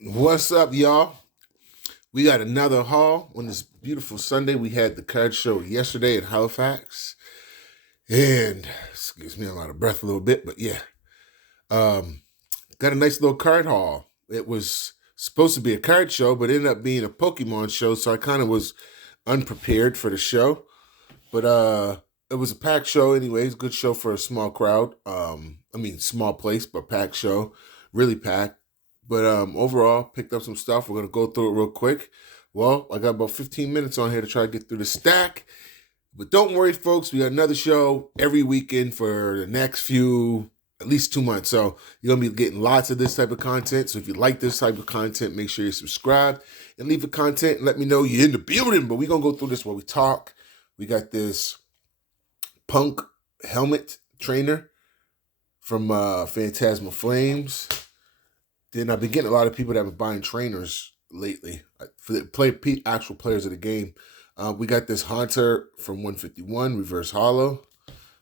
What's up, y'all? We got another haul on this beautiful Sunday. We had the card show yesterday in Halifax. And, excuse me, I'm out of breath a little bit, but yeah. Um, got a nice little card haul. It was supposed to be a card show, but ended up being a Pokemon show, so I kind of was unprepared for the show. But it was a packed show anyways. Good show for a small crowd. Small place, but packed show. Really packed. But overall, picked up some stuff. We're gonna go through it real quick. Well, I got about 15 minutes on here to try to get through the stack. But don't worry, folks. We got another show every weekend for the next at least 2 months. So you're gonna be getting lots of this type of content. So if you like this type of content, make sure you subscribe and leave a content and let me know you're in the building. But we're gonna go through this while we talk. We got this punk helmet trainer from Phantasmal Flames. Then I've been getting a lot of people that have been buying trainers lately for the actual players of the game. We got this Haunter from 151 Reverse Hollow.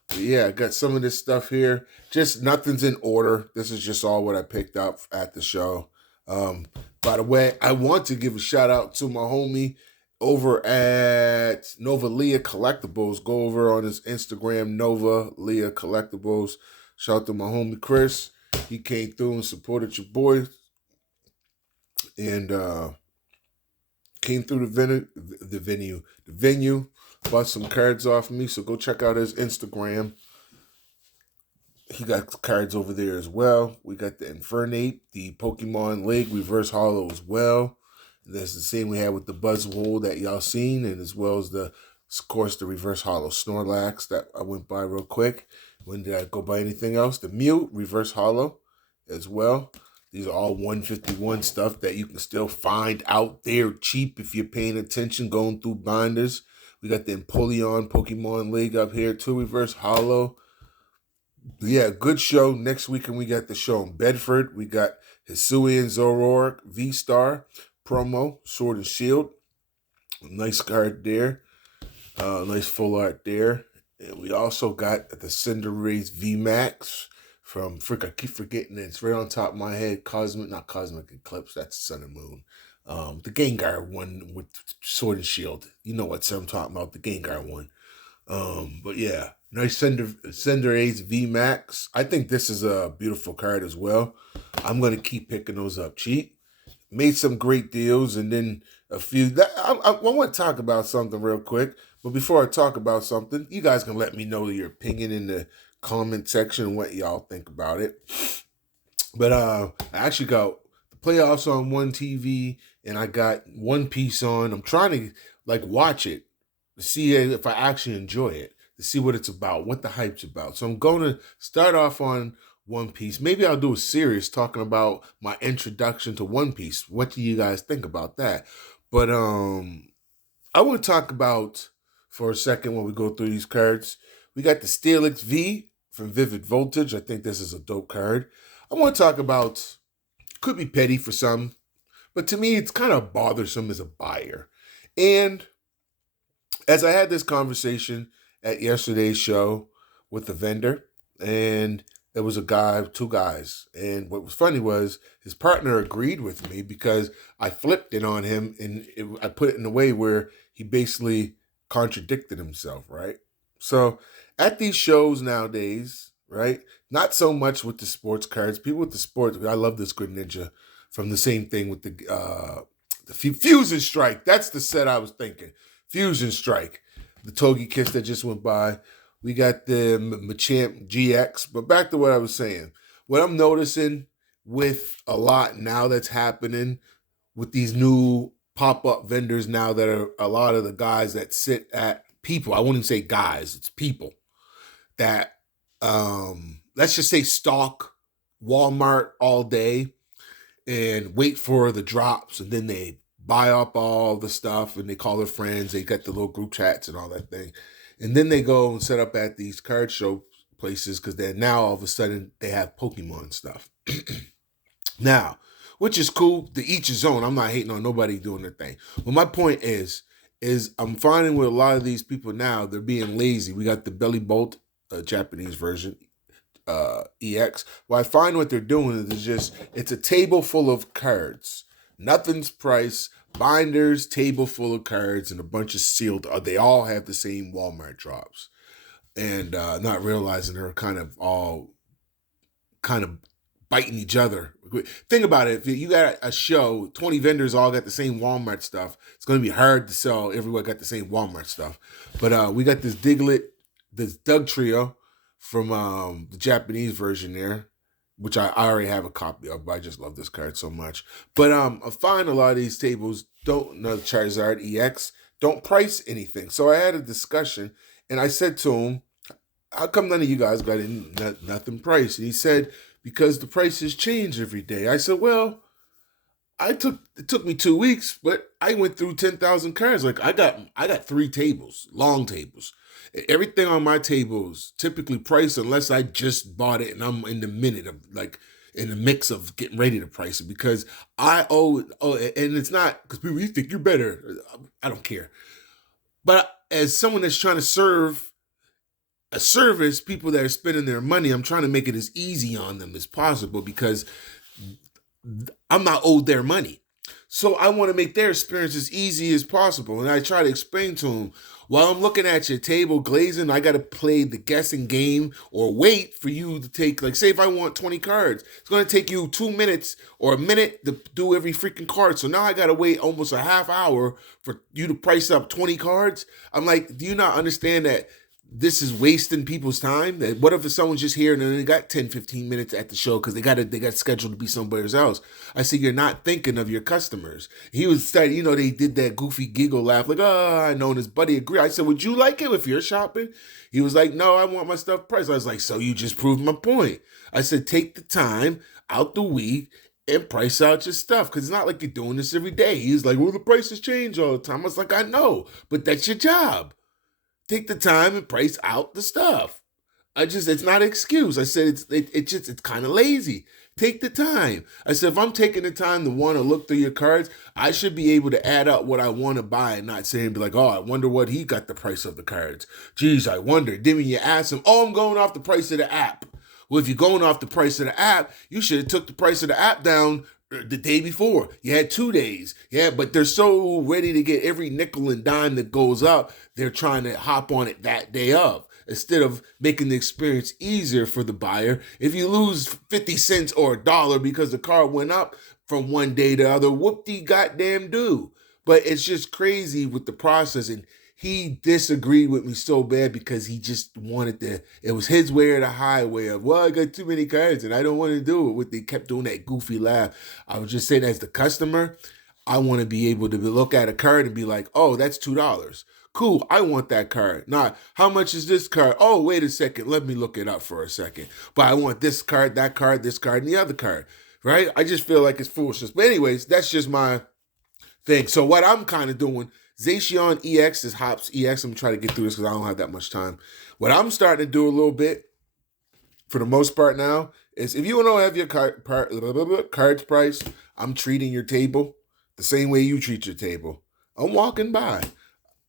But yeah, I got some of this stuff here. Just nothing's in order. This is just all what I picked up at the show. By the way, I want to give a shout out to my homie over at Nova Leah Collectibles. Go over on his Instagram, Nova Leah Collectibles. Shout out to my homie Chris. He came through and supported your boy and came through the venue, bought some cards off me. So go check out his Instagram. He got cards over there as well. We got the Infernate, the Pokemon League Reverse Hollow as well. That's the same we had with the Buzzwole that y'all seen, and as well as of course, the Reverse Hollow Snorlax that I went by real quick. When did I go by anything else? The Mew Reverse Hollow as well. These are all 151 stuff that you can still find out there cheap if you're paying attention, going through binders. We got the Empoleon Pokemon League up here too, Reverse Hollow. Yeah, good show. Next weekend we got the show in Bedford. We got Hisuian Zoroark V-Star promo, Sword and Shield. Nice card there. Nice full art there. And we also got the Cinderace VMAX from I keep forgetting it. It's right on top of my head. Not Cosmic Eclipse. That's Sun and Moon. The Gengar one with Sword and Shield. You know what I'm talking about. The Gengar one. But yeah, nice Cinderace VMAX. I think this is a beautiful card as well. I'm gonna keep picking those up cheap. Made some great deals, and then a few. I want to talk about something real quick. But before I talk about something, you guys can let me know your opinion in the comment section and what y'all think about it. But I actually got the playoffs on one TV, and I got One Piece on. I'm trying to watch it to see if I actually enjoy it, to see what it's about, what the hype's about. So I'm going to start off on One Piece. Maybe I'll do a series talking about my introduction to One Piece. What do you guys think about that? But I want to talk about for a second when we go through these cards. We got the Steelix V from Vivid Voltage. I think this is a dope card. I want to talk about, could be petty for some, but to me it's kind of bothersome as a buyer. And as I had this conversation at yesterday's show with the vendor, and there was two guys. And what was funny was his partner agreed with me because I flipped it on him and I put it in a way where he basically contradicted himself, right? So at these shows nowadays, right, not so much with the sports cards. People with the sports, I love this Greninja from the same thing with the Fusion Strike. That's the set I was thinking. Fusion Strike. The Togekiss that just went by. We got the Machamp GX. But back to what I was saying. What I'm noticing with a lot now that's happening with these new pop-up vendors now that are a lot of the guys that sit at people. I wouldn't say guys. It's people that, let's just say stock Walmart all day and wait for the drops. And then they buy up all the stuff and they call their friends. They got the little group chats and all that thing. And then they go and set up at these card show places because they're now all of a sudden they have Pokemon stuff. Now, which is cool. To each his own. I'm not hating on nobody doing their thing. But my point is I'm finding with a lot of these people now, they're being lazy. We got the Belly Bolt, Japanese version, EX. What I find what they're doing is it's a table full of cards. Nothing's priced. Binders, table full of cards, and a bunch of sealed. They all have the same Walmart drops. And not realizing they're kind of biting each other. Think about it. If you got a show, 20 vendors all got the same Walmart stuff, it's going to be hard to sell. Everyone got the same Walmart stuff. But we got this Doug Trio from the Japanese version there, which I already have a copy of, but I just love this card so much. But I find a lot of these tables don't, the Charizard EX, don't price anything. So I had a discussion, and I said to him, how come none of you guys got nothing priced? And he said, because the prices change every day. I said, well, it took me 2 weeks, but I went through 10,000 cards. Like I got 3 tables, long tables. Everything on my table is typically priced unless I just bought it and I'm in the mix of getting ready to price it, because I owe and it's not because people, you think you're better. I don't care. But as someone that's trying to serve a service, people that are spending their money, I'm trying to make it as easy on them as possible because I'm not owed their money. So I want to make their experience as easy as possible. And I try to explain to them, while I'm looking at your table glazing, I got to play the guessing game or wait for you to take, like, say if I want 20 cards, it's going to take you 2 minutes or a minute to do every freaking card. So now I got to wait almost a half hour for you to price up 20 cards. I'm like, do you not understand that this is wasting people's time? That what if someone's just here and then they got 10, 15 minutes at the show because they got scheduled to be somewhere else? I said, you're not thinking of your customers. He was saying, they did that goofy giggle laugh, like, oh, I know, and his buddy agreed. I said, would you like it if you're shopping? He was like, no, I want my stuff priced. I was like, so you just proved my point. I said, take the time out the week and price out your stuff, because it's not like you're doing this every day. He was like, well, the prices change all the time. I was like, I know, but that's your job. Take the time and price out the stuff. It's not an excuse. I said, it's kind of lazy. Take the time. I said, if I'm taking the time to want to look through your cards, I should be able to add up what I want to buy and not say and be like, oh, I wonder what he got the price of the cards. Geez, I wonder. Then when you ask him, oh, I'm going off the price of the app. Well, if you're going off the price of the app, you should have took the price of the app down the day before. You had 2 days. Yeah, but they're so ready to get every nickel and dime that goes up, they're trying to hop on it that day of, instead of making the experience easier for the buyer. If you lose 50 cents or a dollar because the car went up from one day to the other, whoop-de-goddamn do. But it's just crazy with the process, and he disagreed with me so bad because he just wanted it was his way or the highway of, well, I got too many cards and I don't want to do it. They kept doing that goofy laugh. I was just saying, as the customer, I want to be able to look at a card and be like, oh, that's $2. Cool, I want that card. Not, how much is this card? Oh, wait a second, let me look it up for a second. But I want this card, that card, this card, and the other card, right? I just feel like it's foolishness. But anyways, that's just my thing. So what I'm kind of doing, Zacian EX is Hops EX. I'm trying to get through this because I don't have that much time. What I'm starting to do a little bit, for the most part now, is if you don't have your cards priced, I'm treating your table the same way you treat your table. I'm walking by.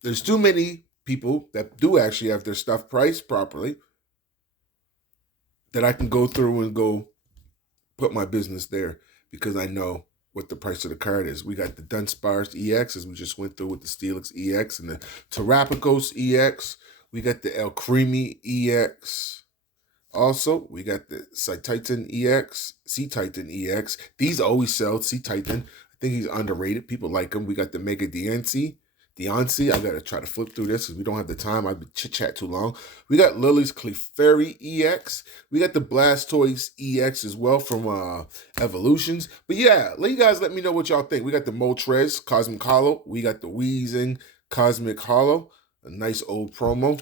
There's too many people that do actually have their stuff priced properly that I can go through and go put my business there because I know what the price of the card is. We got the Dunsparce EX, as we just went through with the Steelix EX, and the Terrapagos EX. We got the El Creamy EX. Also, we got the Sea-Titan EX. These always sell. Sea-Titan, I think he's underrated. People like him. We got the Mega Deontay. I got to try to flip through this because we don't have the time. I've been chit-chat too long. We got Lily's Clefairy EX. We got the Blastoise EX as well from Evolutions. But yeah, you guys let me know what y'all think. We got the Moltres Cosmic Hollow. We got the Weezing Cosmic Hollow. A nice old promo.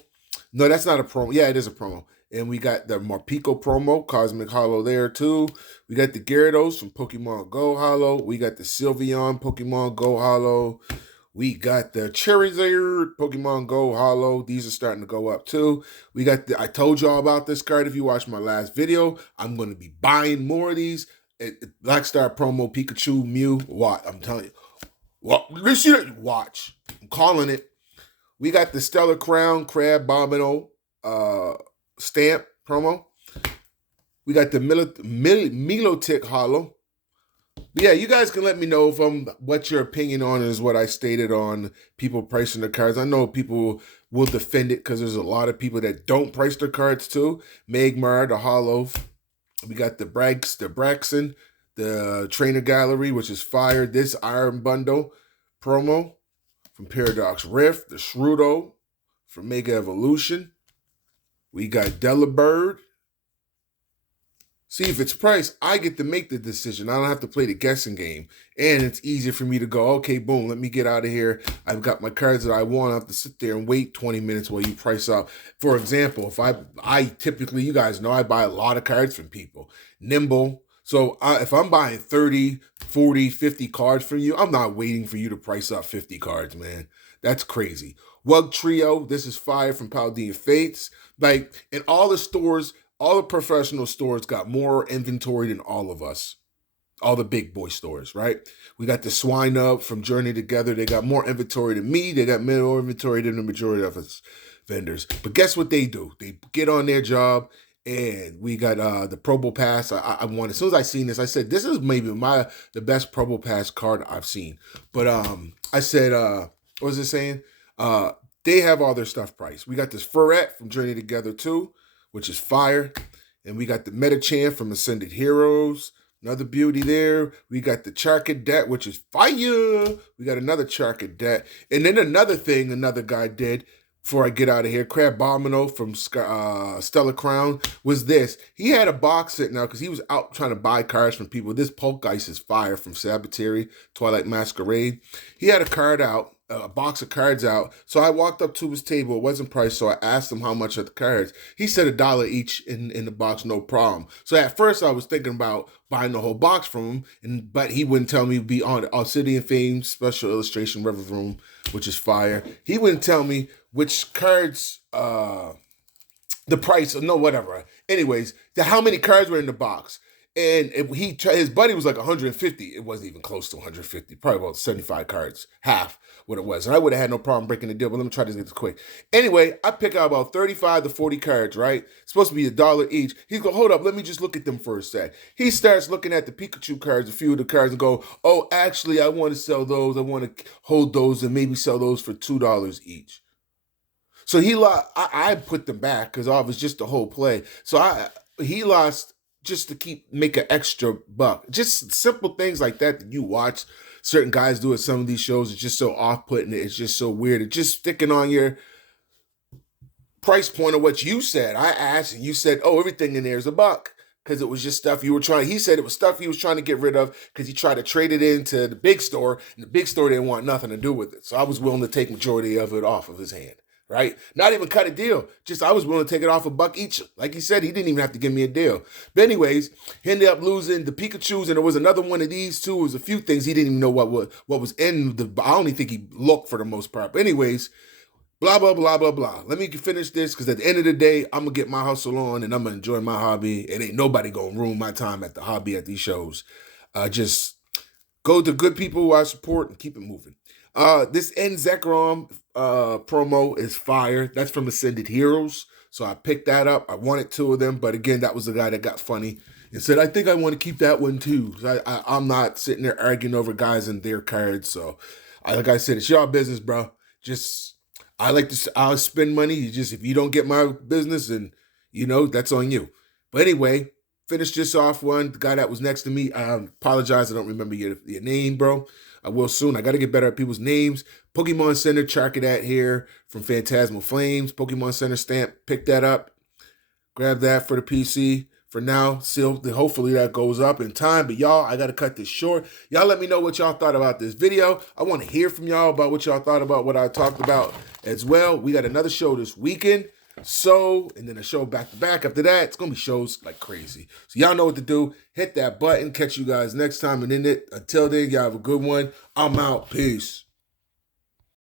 No, that's not a promo. Yeah, it is a promo. And we got the Morpeko promo, Cosmic Hollow there too. We got the Gyarados from Pokemon Go Hollow. We got the Sylveon Pokemon Go Hollow. We got the Charizard Pokemon Go Hollow. These are starting to go up too. We got I told y'all about this card if you watched my last video. I'm going to be buying more of these. Blackstar promo, Pikachu, Mew. I'm telling you. Watch. I'm calling it. We got the Stellar Crown Crab Bombino stamp promo. We got the Milotic Hollow. But yeah, you guys can let me know if what your opinion on is what I stated on people pricing their cards. I know people will defend it because there's a lot of people that don't price their cards too. Magmar, the Hollow. We got the Braxton, the Trainer Gallery, which is fire. This Iron Bundle promo from Paradox Rift, the Shrudo from Mega Evolution. We got Delibird. See, if it's priced, I get to make the decision. I don't have to play the guessing game. And it's easier for me to go, okay, boom, let me get out of here. I've got my cards that I want. I have to sit there and wait 20 minutes while you price up. For example, if I typically, you guys know, I buy a lot of cards from people. Nimble. So if I'm buying 30, 40, 50 cards from you, I'm not waiting for you to price up 50 cards, man. That's crazy. Wug Trio, this is fire from Paladin Fates. Like, in all the stores, all the professional stores got more inventory than all of us. All the big boy stores, right? We got the Swine Up from Journey Together. They got more inventory than me. They got more inventory than the majority of us vendors. But guess what they do? They get on their job, and we got the Probo Pass. I wanted, as soon as I seen this, I said, this is maybe the best Probo Pass card I've seen. But I said, what was it saying? They have all their stuff priced. We got this Furret from Journey Together too, which is fire. And we got the Metachan from Ascended Heroes. Another beauty there. We got the Charcadet, which is fire. We got another Charcadet. And then another thing another guy did before I get out of here, Crabomino from Stellar Crown, was this. He had a box sitting out because he was out trying to buy cards from people. This Polkgeist is fire from Sabbatary, Twilight Masquerade. He had a box of cards out. So I walked up to his table. It wasn't priced, so I asked him how much are the cards. He said $1 each in the box, no problem. So at first I was thinking about buying the whole box from him, but he wouldn't tell me to be on it. Obsidian Fame, Special Illustration, River Room, which is fire. He wouldn't tell me which cards, the price, no, whatever. Anyways, how many cards were in the box. And his buddy was like 150. It wasn't even close to 150. Probably about 75 cards, half what it was. And I would have had no problem breaking the deal, but let me try to get this quick. Anyway, I pick out about 35 to 40 cards, right? It's supposed to be $1 each. He's going, hold up, let me just look at them for a sec. He starts looking at the Pikachu cards, a few of the cards, and go, oh, actually, I want to sell those. I want to hold those and maybe sell those for $2 each. So I put them back because I was just the whole play. So he lost just to make an extra buck. Just simple things like that you watch certain guys do at some of these shows. It's just so off-putting. It's just so weird. It's just sticking on your price point of what you said. I asked and you said, oh, everything in there is $1 because it was just stuff you were trying. He said it was stuff he was trying to get rid of because he tried to trade it into the big store, and the big store didn't want nothing to do with it. So I was willing to take majority of it off of his hand. Right? Not even cut a deal. Just I was willing to take it off $1 each. Like he said, he didn't even have to give me a deal. But anyways, he ended up losing the Pikachus, and there was another one of these too. It was a few things he didn't even know what was in the. I don't even think he looked for the most part. But anyways, blah blah blah blah blah. Let me finish this because at the end of the day, I'm gonna get my hustle on and I'm gonna enjoy my hobby. It ain't nobody gonna ruin my time at the hobby at these shows. Just go to good people who I support and keep it moving. This Zekrom promo is fire. That's from Ascended Heroes. So I picked that up. I wanted 2 of them. But again, that was the guy that got funny and said, I think I want to keep that one too. I'm not sitting there arguing over guys and their cards. So like I said, it's y'all business, bro. I'll spend money. If you don't get my business, and that's on you. But anyway, finish this off one. The guy that was next to me, I apologize. I don't remember your name, bro. I will soon. I got to get better at people's names. Pokemon Center, Charcadet here from Phantasmal Flames. Pokemon Center stamp. Pick that up. Grab that for the PC. For now, hopefully that goes up in time. But y'all, I got to cut this short. Y'all let me know what y'all thought about this video. I want to hear from y'all about what y'all thought about what I talked about as well. We got another show this weekend. And then a show back to back. After that, it's going to be shows like crazy. So y'all know what to do. Hit that button. Catch you guys next time. And until then, y'all have a good one. I'm out. Peace.